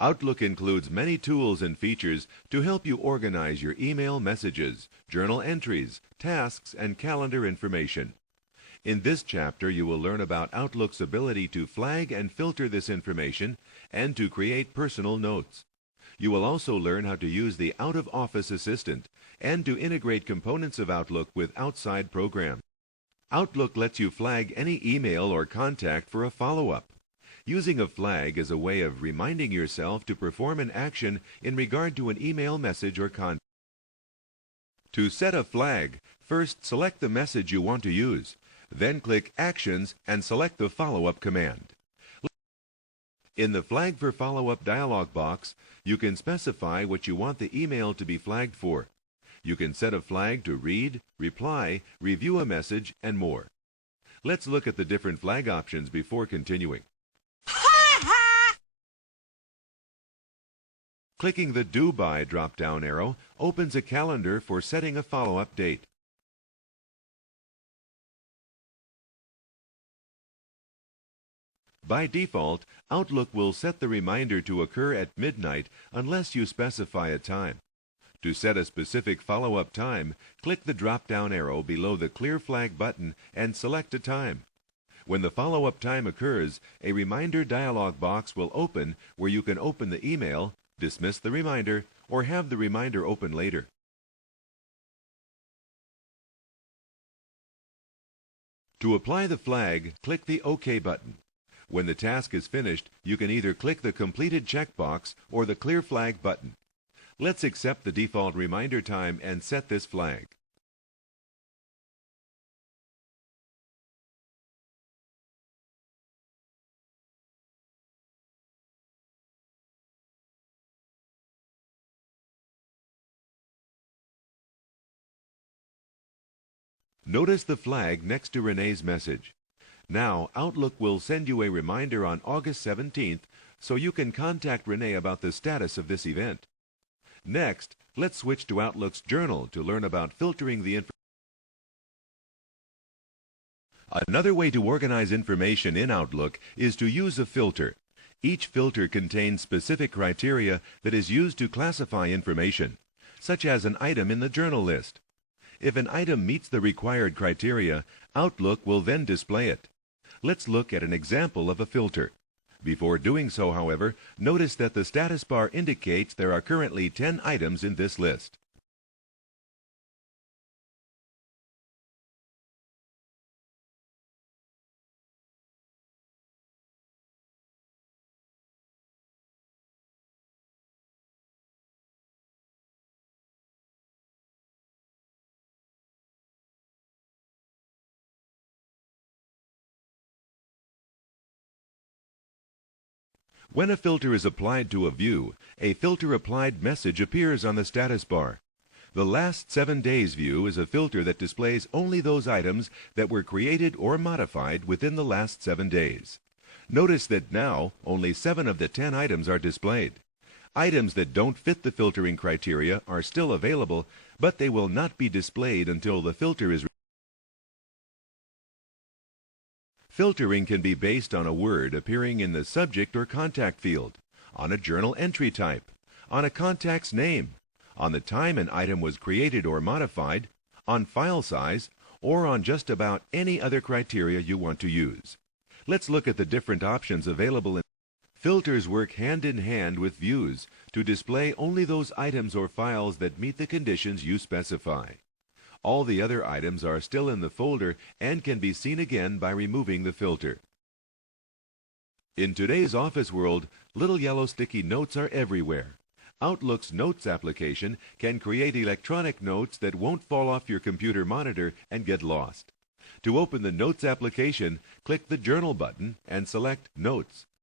Outlook includes many tools and features to help you organize your email messages, journal entries, tasks, and calendar information. In this chapter, you will learn about Outlook's ability to flag and filter this information and to create personal notes. You will also learn how to use the out-of-office assistant and to integrate components of Outlook with outside programs. Outlook lets you flag any email or contact for a follow-up. Using a flag is a way of reminding yourself to perform an action in regard to an email message or contact. To set a flag, first select the message you want to use. Then click Actions and select the follow-up command. In the Flag for Follow-up dialog box, you can specify what you want the email to be flagged for. You can set a flag to read, reply, review a message, and more. Let's look at the different flag options before continuing. Clicking the Do By drop-down arrow opens a calendar for setting a follow-up date. By default, Outlook will set the reminder to occur at midnight unless you specify a time. To set a specific follow-up time, click the drop-down arrow below the Clear Flag button and select a time. When the follow-up time occurs, a reminder dialog box will open where you can open the email, dismiss the reminder, or have the reminder open later. To apply the flag, click the OK button. When the task is finished, you can either click the completed checkbox or the Clear Flag button. Let's accept the default reminder time and set this flag. Notice the flag next to Renee's message. Now, Outlook will send you a reminder on August 17th so you can contact Renee about the status of this event. Next, let's switch to Outlook's Journal to learn about filtering the information. Another way to organize information in Outlook is to use a filter. Each filter contains specific criteria that is used to classify information, such as an item in the journal list. If an item meets the required criteria, Outlook will then display it. Let's look at an example of a filter. Before doing so, however, notice that the status bar indicates there are currently 10 items in this list. When a filter is applied to a view, a filter applied message appears on the status bar. The last 7 days view is a filter that displays only those items that were created or modified within the last 7 days. Notice that now only 7 of the 10 items are displayed. Items that don't fit the filtering criteria are still available, but they will not be displayed until the filter is. Filtering can be based on a word appearing in the subject or contact field, on a journal entry type, on a contact's name, on the time an item was created or modified, on file size, or on just about any other criteria you want to use. Let's look at the different options available in. Filters work hand in hand with views to display only those items or files that meet the conditions you specify. All the other items are still in the folder and can be seen again by removing the filter. In today's office world, little yellow sticky notes are everywhere. Outlook's Notes application can create electronic notes that won't fall off your computer monitor and get lost. To open the Notes application, click the Journal button and select Notes.